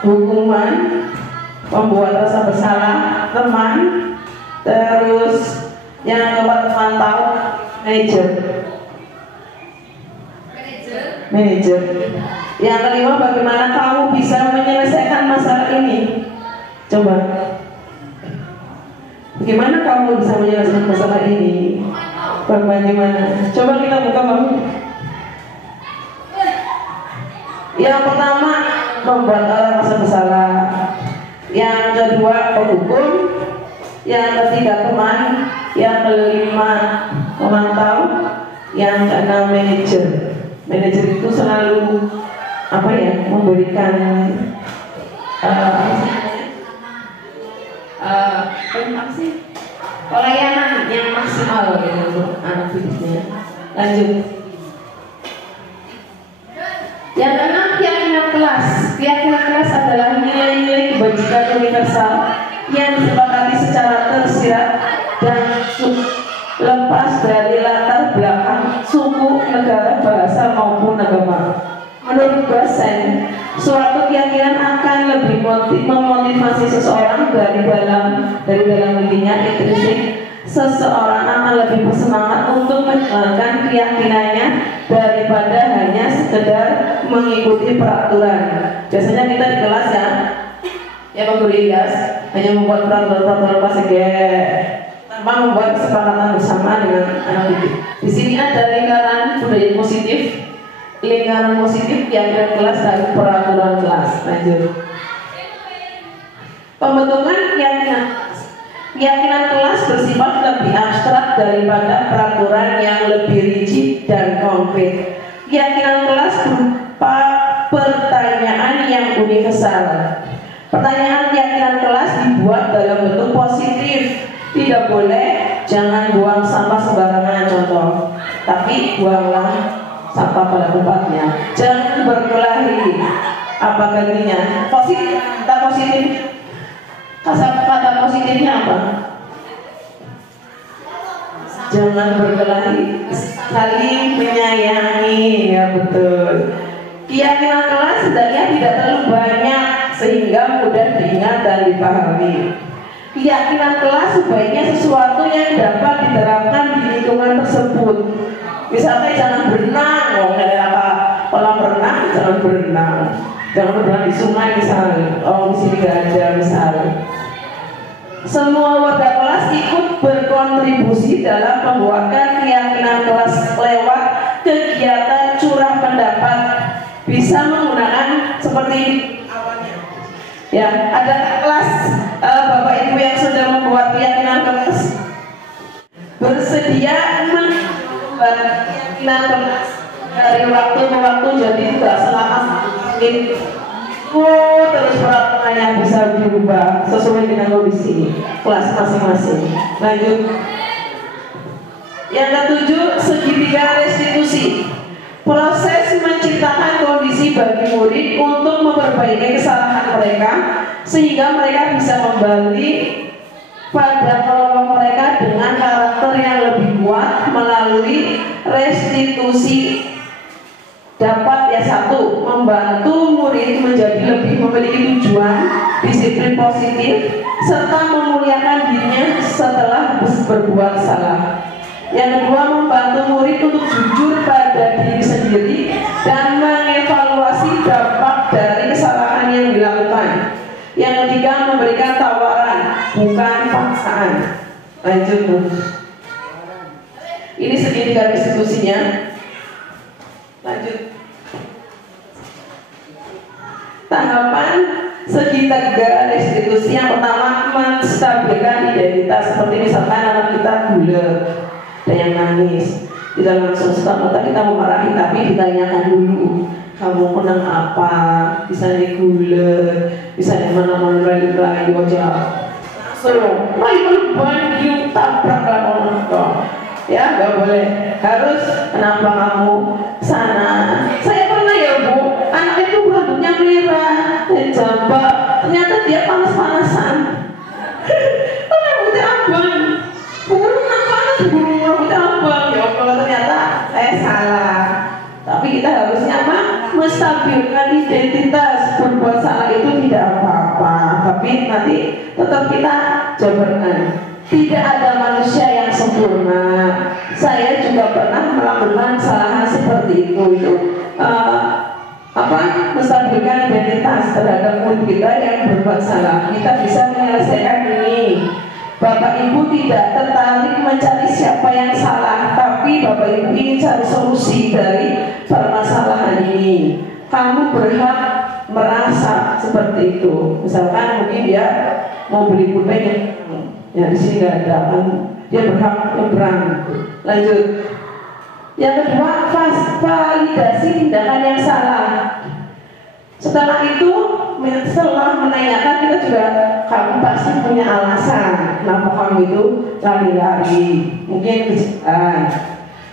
Hukuman, membuat rasa bersalah, teman, terus yang keempat pemantau, manajer. Yang kelima, bagaimana kamu bisa menyelesaikan masalah ini? Coba. Bagaimana kamu bisa menyelesaikan masalah ini? Bagaimana? Coba kita buka Bang. Yang pertama, membuat orang rasa bersalah. Yang kedua, penghukum. Yang ketiga, teman. Yang kelima, pemantau. Yang keenam, manajer. Manajer itu selalu apa ya, memberikan pelayanan yang maksimal gitu untuk anak didiknya. Lanjut. Yang keenam, keyakinan kelas. Keyakinan kelas adalah nilai-nilai kebajikan universal yang disepakati secara tersirat dan lepas dari latar belakang suku, negara, bahasa maupun agama. Menurut dosen, suatu keyakinan akan lebih memotivasi seseorang dari dalam dirinya intrinsik. Seseorang akan lebih bersemangat untuk menjalankan keyakinannya daripada hanya sekedar mengikuti peraturan. Biasanya kita di kelas ya Pak Guru Ilyas hanya membuat peraturan tanpa membuat kesepakatan bersama dengan anak didik. Di sini ada lingkaran budaya positif, lingkaran positif yang dari kelas dan peraturan kelas. Lanjut. Pembentukan keyakinan kelas bersifat lebih abstrak daripada peraturan yang lebih rigid dan konkret. Keyakinan kelas berupa pertanyaan yang universal. Pertanyaan keyakinan kelas dibuat dalam bentuk positif. Tidak boleh, jangan buang sampah sembarangan contoh, tapi buanglah sampah pada tempatnya. Jangan berkelahi. Apa gantinya? Positif. Kata positif. Kata positifnya apa? Jangan berkelahi, saling menyayangi, ya betul. Keyakinan kelas sebenarnya tidak terlalu banyak sehingga mudah diingat dan dipahami. Keyakinan kelas sebaiknya sesuatu yang dapat diterapkan di lingkungan tersebut. Misalnya jangan berenang, kolam renang jangan berenang di sungai misalnya. Oh di sini nggak ada misalnya. semua warga kelas ikut berkontribusi dalam membuatkan keyakinan kelas lewat kegiatan curah pendapat. Bisa menggunakan seperti ini awalnya. Ya, ada kelas Bapak Ibu yang sudah membuat keyakinan kelas bersedia membuat keyakinan kelas dari waktu ke waktu, jadi tidak selama ini terus peraturannya bisa diubah sesuai dengan kondisi kelas masing-masing. Lanjut. Yang ketujuh, segitiga restitusi. Proses menciptakan kondisi bagi murid untuk memperbaiki kesalahan mereka sehingga mereka bisa kembali pada kelompok mereka dengan karakter yang lebih kuat melalui restitusi. Dapat ya, satu, membantu murid menjadi lebih memiliki tujuan, disiplin positif, serta memuliakan dirinya setelah berbuat salah. Yang kedua, membantu murid untuk jujur pada diri sendiri dan mengevaluasi dampak dari kesalahan yang dilakukan. Yang ketiga, memberikan tawaran, bukan paksaan. Lanjut. Ini segitiga restitusinya. Lanjut. Tahapan segitiga restitusi yang pertama, menstabilkan identitas. Seperti misalkan anak kita gula, ada yang nangis, tidak langsung serta-merta kita memarahi, tapi ditanyakan dulu, kamu menang apa, bisa gula, bisa mana-mana lagi wajah langsung main banyu tabrak lah ya, nggak boleh. Harus, kenapa kamu sana? Saya pernah ya Bu, anak itu rambutnya merah, jambak, ternyata dia panas-panasan. Rambutnya abang, bukan panas, rambutnya abang. Ya Allah, ternyata saya salah. Tapi kita harusnya apa? Menstabilkan identitas. Berbuat salah itu tidak apa-apa, tapi nanti tetap kita jabarkan. Tidak ada manusia yang sempurna. Saya juga pernah melakukan kesalahan seperti itu. Menstabilkan identitas terhadap murid kita yang berbuat salah. Kita bisa menyelesaikan ini. Bapak Ibu tidak tertarik mencari siapa yang salah, tapi Bapak Ibu ingin cari solusi dari permasalahan ini. Kamu berhak merasa seperti itu. Misalkan mungkin dia mau beli pulpen ya di sini nggak ada, kan dia berhak nyebrang. Lanjut. Yang kedua, validasi tindakan yang salah. Setelah itu, setelah menanyakan, kita juga, kamu pasti punya alasan kenapa kamu itu lari-lari, mungkin kecelakaan.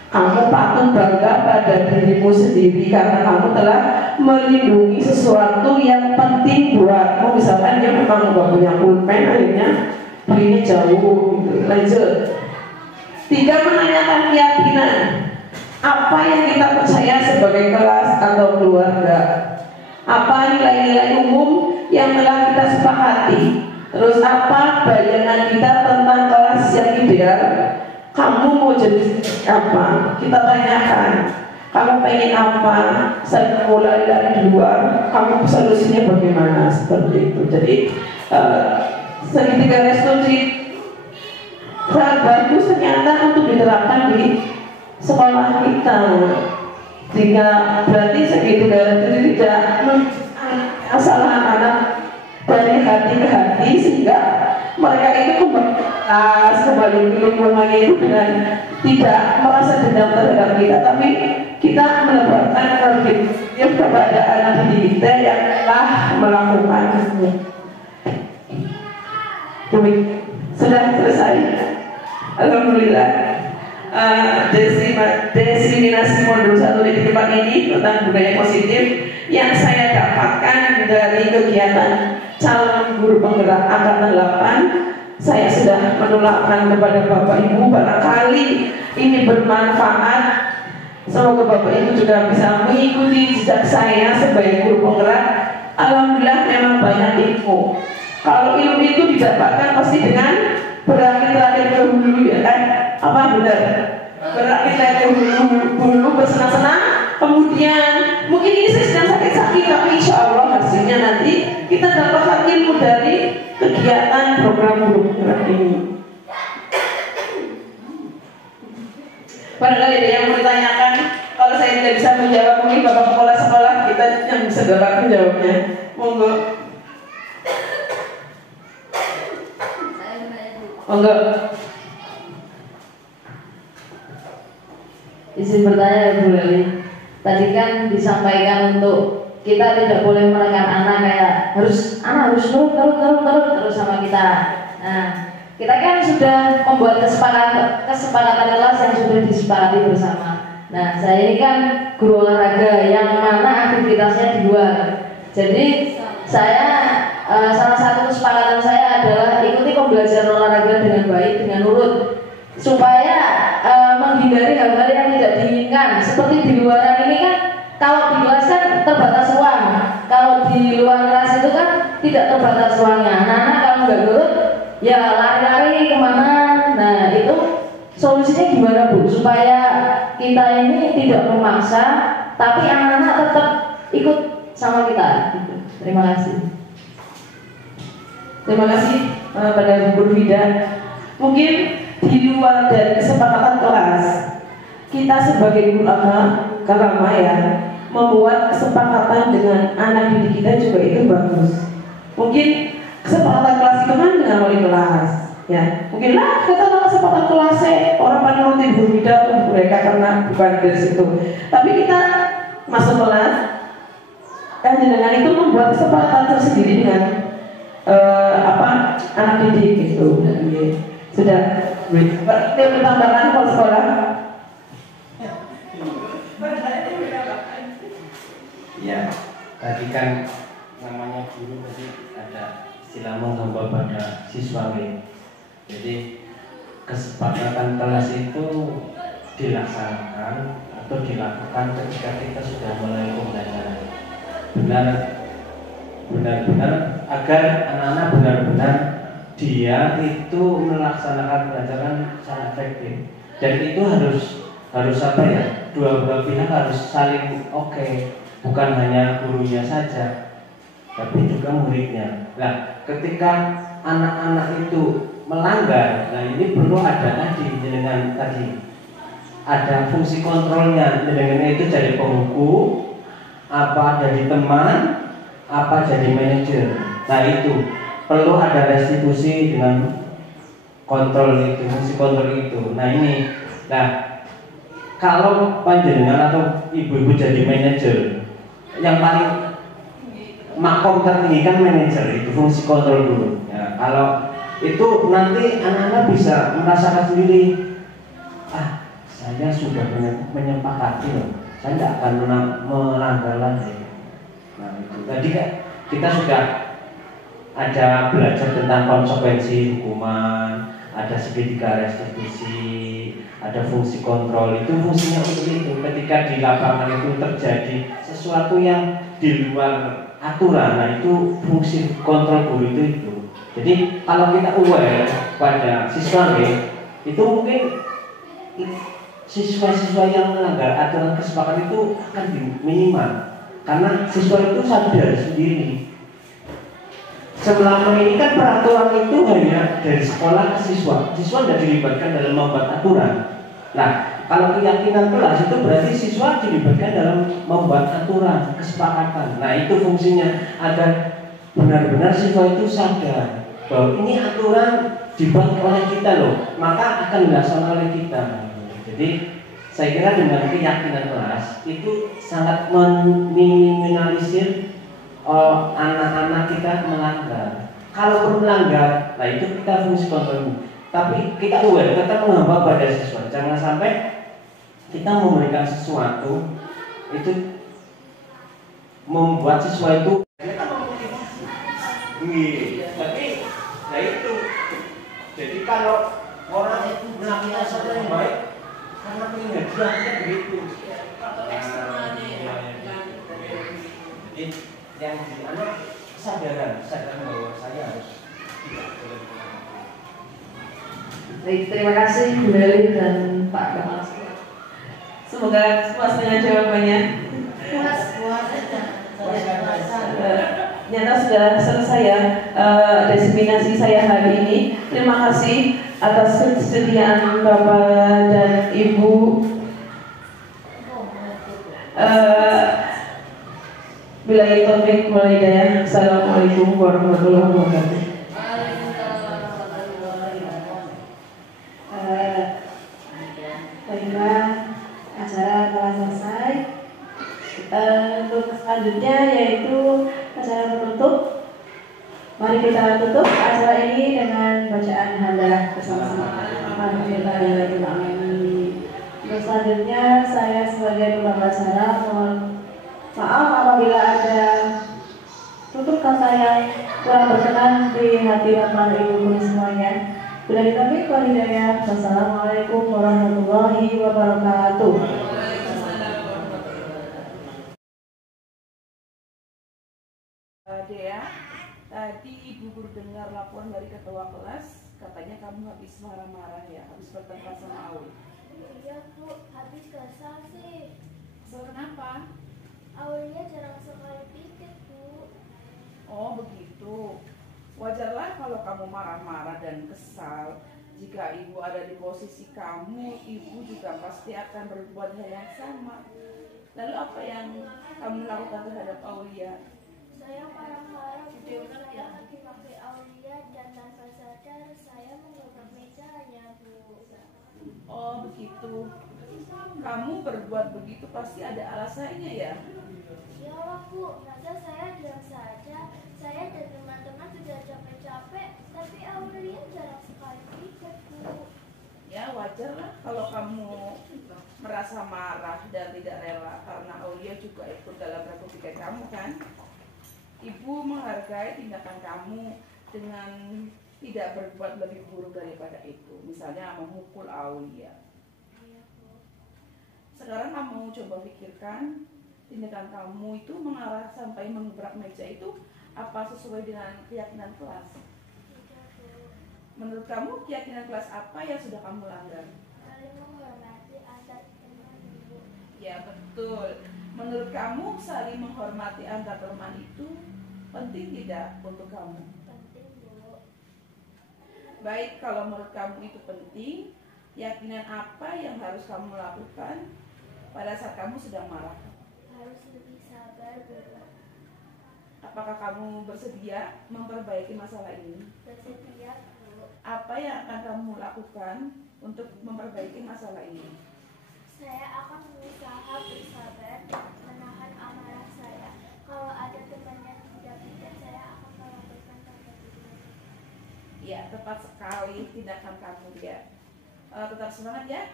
Kamu patut bangga pada dirimu sendiri karena kamu telah melindungi sesuatu yang penting buatmu. Misalkan dia memang nggak punya pulpen, akhirnya belinya jauh gitu. Lanjut. 3, menanyakan keyakinan. Apa yang kita percaya sebagai kelas atau keluarga? Apa nilai-nilai umum yang telah kita sepakati? Terus apa bayangan kita tentang kelas yang ideal? Kamu mau jadi apa? Kita tanyakan. Kamu pengen apa? Saya mulai dari luar. Kamu solusinya bagaimana? Seperti itu. Jadi segitiga restitusi sangat bagus ternyata untuk diterapkan di sekolah kita. Jika berarti segitiga restitusi tidak masalah anak-anak dari hati ke hati, sehingga mereka itu kembali ke lingkungannya itu dengan tidak merasa dendam terhadap kita, tapi kita menebarkan perhatian kepada anak didik kita yang telah melakukannya. Sudah selesai, alhamdulillah. Diseminasi modul 1 di tempat ini tentang budaya positif yang saya dapatkan dari kegiatan calon guru penggerak angkatan 8. Saya sudah menularkan kepada Bapak Ibu, barangkali ini bermanfaat. Semoga Bapak Ibu juga bisa mengikuti jejak saya sebagai guru penggerak. Alhamdulillah memang banyak ilmu. Kalau ilmu itu didapatkan pasti dengan berakit-rakit ke hulu, ya kan? Apa benar? Berakit-rakit ke hulu, bersenang-senang. Kemudian mungkin ini saya sedang sakit-sakit, tapi insya Allah hasilnya nanti kita dapatkan ilmu dari kegiatan program guru gerak ini. Barangkali ada yang mau ditanyakan. Kalau saya tidak bisa menjawab, mungkin Bapak Kepala Sekolah kita yang bisa dapat menjawabnya. Monggo. Monggo. Izin bertanya Ibu Leli. Tadi kan disampaikan untuk kita tidak boleh menekan anak kayak anak harus nurut terus sama kita. Nah, kita kan sudah membuat kesepakatan kelas yang sudah disepakati bersama. Nah, saya ini kan guru olahraga yang mana aktivitasnya di luar. Jadi saya salah satu kesepakatan saya adalah ikuti pembelajaran olahraga dengan baik, dengan nurut, supaya menghindari hal-hal yang tidak diinginkan. Seperti di luaran ini kan, kalau di kelas kan terbatas ruang, kalau di luar kelas itu kan tidak terbatas ruangnya. Anak-anak kalau nggak nurut, ya lari-lari kemana. Nah itu solusinya gimana Bu? Supaya kita ini tidak memaksa, tapi anak-anak tetap ikut sama kita. Gitu. Terima kasih. Terima kasih pada Bu Vida. Mungkin di luar dari kesepakatan kelas, kita sebagai guru agama ya membuat kesepakatan dengan anak didik kita juga itu bagus. Mungkin kesepakatan kelas itu kan dengan wali kelas, ya. Mungkin lah kita kesepakatan kelasnya orang pada nuruti Bu Vida mereka karena bukan dari situ. Tapi kita masuk kelas dan dengan itu membuat kesepakatan tersendiri dengan anak didik gitu. Sudah ditambahkan kalau sekolah. Ya, tadi kan namanya guru tadi ada istilah menghamba pada siswa. Jadi kesepakatan kelas itu dilaksanakan atau dilakukan ketika kita sudah mulai pembelajaran. Benar-benar agar anak-anak benar-benar dia itu melaksanakan pelajaran secara efektif, dan itu harus apa ya, dua belah pihak harus saling oke. Bukan hanya gurunya saja, tapi juga muridnya. Nah, ketika anak-anak itu melanggar, nah ini perlu ada dengan tadi ada fungsi kontrolnya. Dengan itu jadi penghukum, apa jadi teman, apa jadi manajer. Nah itu perlu ada restitusi dengan kontrol itu, fungsi kontrol itu. Nah ini, kalau panjenengan atau ibu-ibu jadi manajer, yang paling makom tertinggi kan manajer, itu fungsi kontrol dulu. Ya, kalau itu nanti anak-anak bisa merasakan sendiri, saya sudah menyepakati loh, saya tidak akan melanggar lagi. Nah itu tadi kan kita sudah ada belajar tentang konsekuensi hukuman, ada segitiga restitusi, ada fungsi kontrol. Itu fungsinya untuk itu. Ketika di lapangan itu terjadi sesuatu yang di luar aturan, nah itu fungsi kontrol guru itu. Jadi kalau kita aware pada siswa itu mungkin siswa-siswa yang melanggar aturan kesepakatan itu akan minimal, karena siswa itu sadar sendiri. Selama ini kan peraturan itu hanya dari sekolah ke siswa tidak dilibatkan dalam membuat aturan. Nah, kalau keyakinan kelas itu berarti siswa dilibatkan dalam membuat aturan, kesepakatan. Nah, itu fungsinya agar benar-benar siswa itu sadar bahwa ini aturan dibuat oleh kita loh, maka akan dilaksanakan oleh kita. Jadi, saya kira dengan keyakinan kelas itu sangat meminimalisir anak-anak kita melanggar. Kalau melanggar, nah itu kita fungsi kontrol. Tapi kita aware, kita menghamba pada siswa. Jangan sampai kita memberikan sesuatu itu membuat siswa itu kita memotivasi. Tapi ya itu. Jadi kalau orang itu melakukan sesuatu yang baik karena punya hadiahnya begitu. Jadi yang di anak kesadaran bahwa saya harus tidak boleh. Baik, terima kasih Bu Leli dan Pak Kepala Sekolah. Semoga puas dengan jawabannya. ternyata sudah selesai ya diseminasi saya hari ini. Terima kasih atas kesediaan Bapak dan Ibu. Bila taufik wal hidayah. Assalamualaikum warahmatullahi wabarakatuh. Baiklah, acara telah selesai. Untuk selanjutnya yaitu acara penutup. Mari kita tutup acara ini dengan bacaan hamdalah bersama-sama. Alhamdulillahirabbil alamin. Untuk selanjutnya saya sebagai pembawa acara mohon maaf apabila ada tutur kata yang kurang berkenan di hati Bapak Ibu semuanya. Bila ditaufiq wal hidayah. Wassalamualaikum warahmatullahi wabarakatuh. Dea, tadi Ibu guru dengar laporan dari ketua kelas, katanya kamu habis marah-marah ya, habis bertengkar sama Aul. Iya Bu, habis kesal sih. Kenapa? Aulnya jarang sekali pikir Bu. Oh begitu. Wajarlah kalau kamu marah-marah dan kesal. Jika ibu ada di posisi kamu, ibu juga pasti akan berbuat hal yang sama. Lalu apa yang kamu lakukan terhadap Aulia? Saya marah-marah Bu, saya maki-maki Aulia dan tanpa sadar saya mengubah mejanya Bu. Oh begitu. Kamu berbuat begitu pasti ada alasannya ya? Iyalah Bu, masa saya diam saja. Saya dan teman-teman sudah capek-capek, tapi Aulia jarang sekali pikir Bu. Ya wajar lah kalau kamu merasa marah dan tidak rela karena Aulia juga ikut dalam perbuatan kamu kan. Ibu menghargai tindakan kamu dengan tidak berbuat lebih buruk daripada itu. Misalnya memukul Aulia. Sekarang kamu coba pikirkan tindakan kamu itu mengarah sampai mengebrak meja itu apa sesuai dengan keyakinan kelas? Tidak Bu. Menurut kamu keyakinan kelas apa yang sudah kamu langgar? Saling menghormati antar teman Bu. Ya betul. Menurut kamu saling menghormati antar teman itu penting tidak untuk kamu? Penting Bu. Baik, kalau menurut kamu itu penting, keyakinan apa yang harus kamu lakukan pada saat kamu sedang marah? Harus lebih sabar Bu. Apakah kamu bersedia memperbaiki masalah ini? Bersedia Bu. Apa yang akan kamu lakukan untuk memperbaiki masalah ini? Saya akan berusaha bersabar dan menahan amarah saya. Kalau ada teman yang tidak pikir, saya akan melakukan tanpa pikir. Ya, tepat sekali tindakan kamu ya. Tetap semangat ya.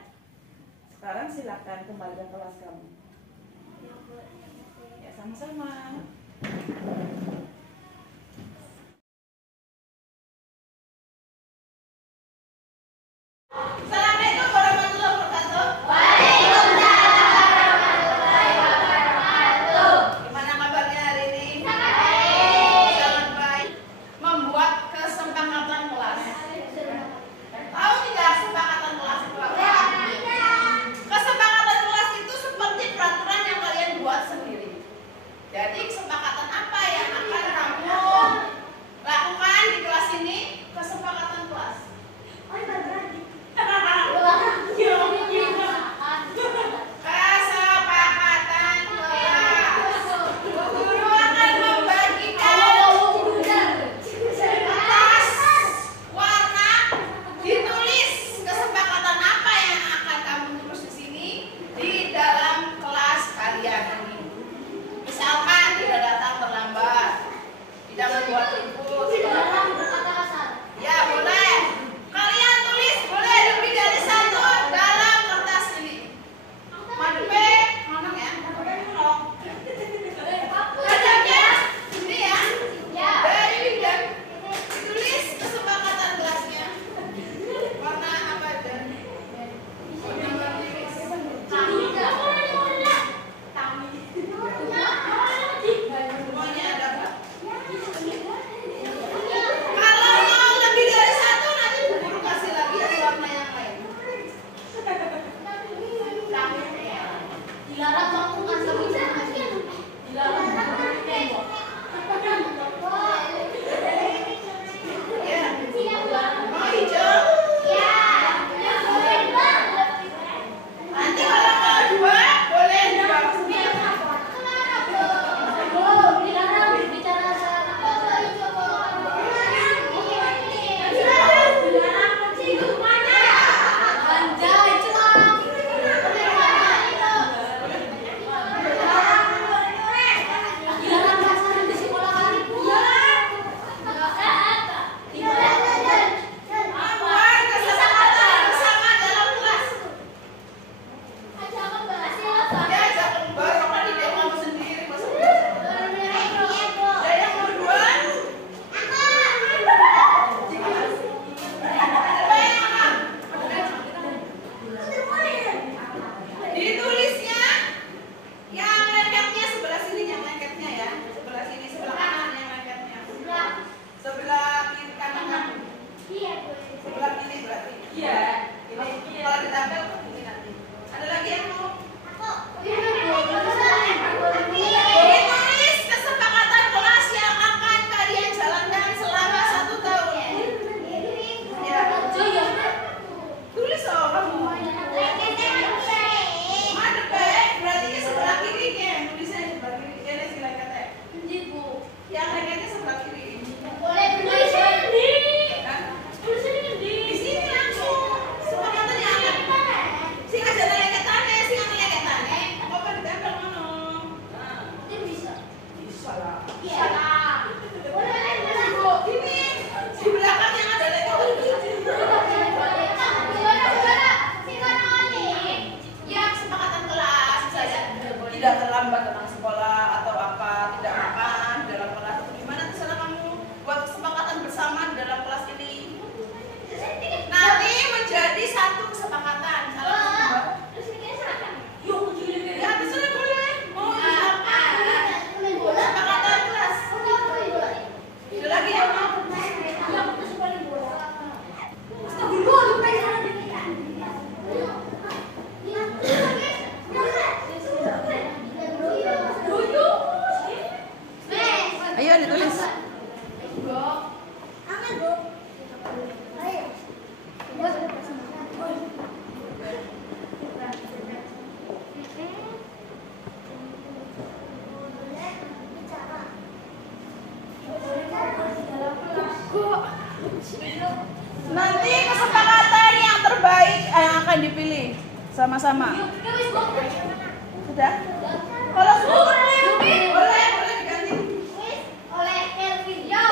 Sekarang silakan kembali ke kelas kamu. Ya Bu, terima kasih. Ya, sama-sama. Assalamualaikum warahmatullahi wabarakatuh. Gimana kabarnya hari ini? Sangat baik. Membuat kesepakatan kelas. Tahu tidak kesepakatan kelas itu apa? Kesepakatan kelas itu seperti peraturan yang kalian buat sendiri. Jadi kesepakatan apa yang akan yang dipilih sama-sama. Sudah? Kalau sudah boleh diganti. Oleh Kelvin. Ya,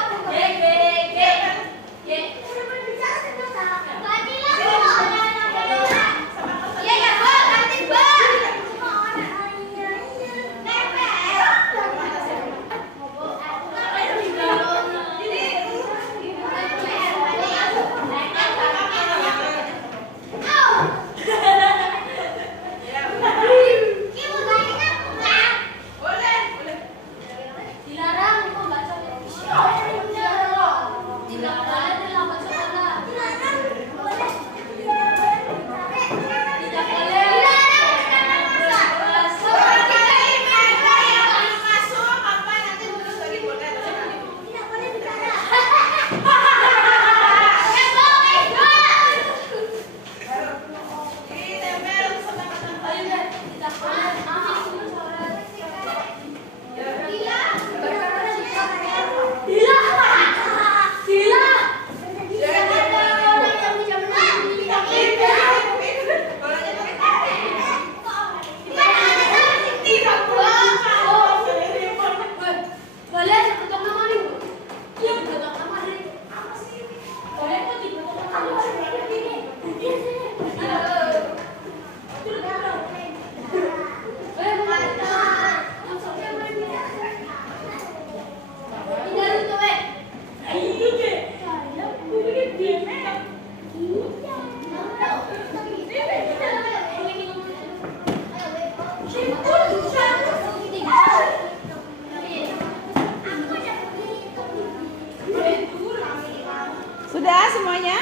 Sudah semuanya?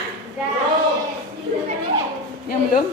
Yang belum?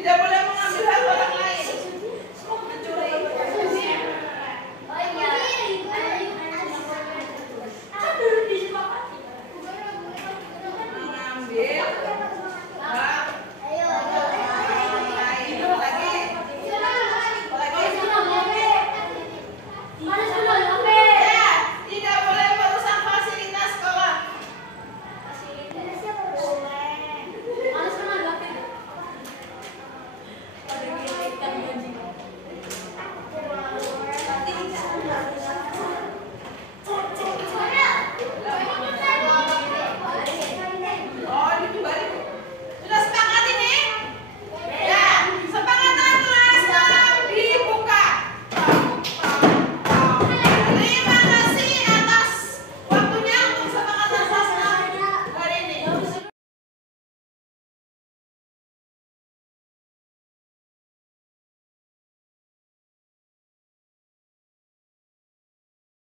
Tidak boleh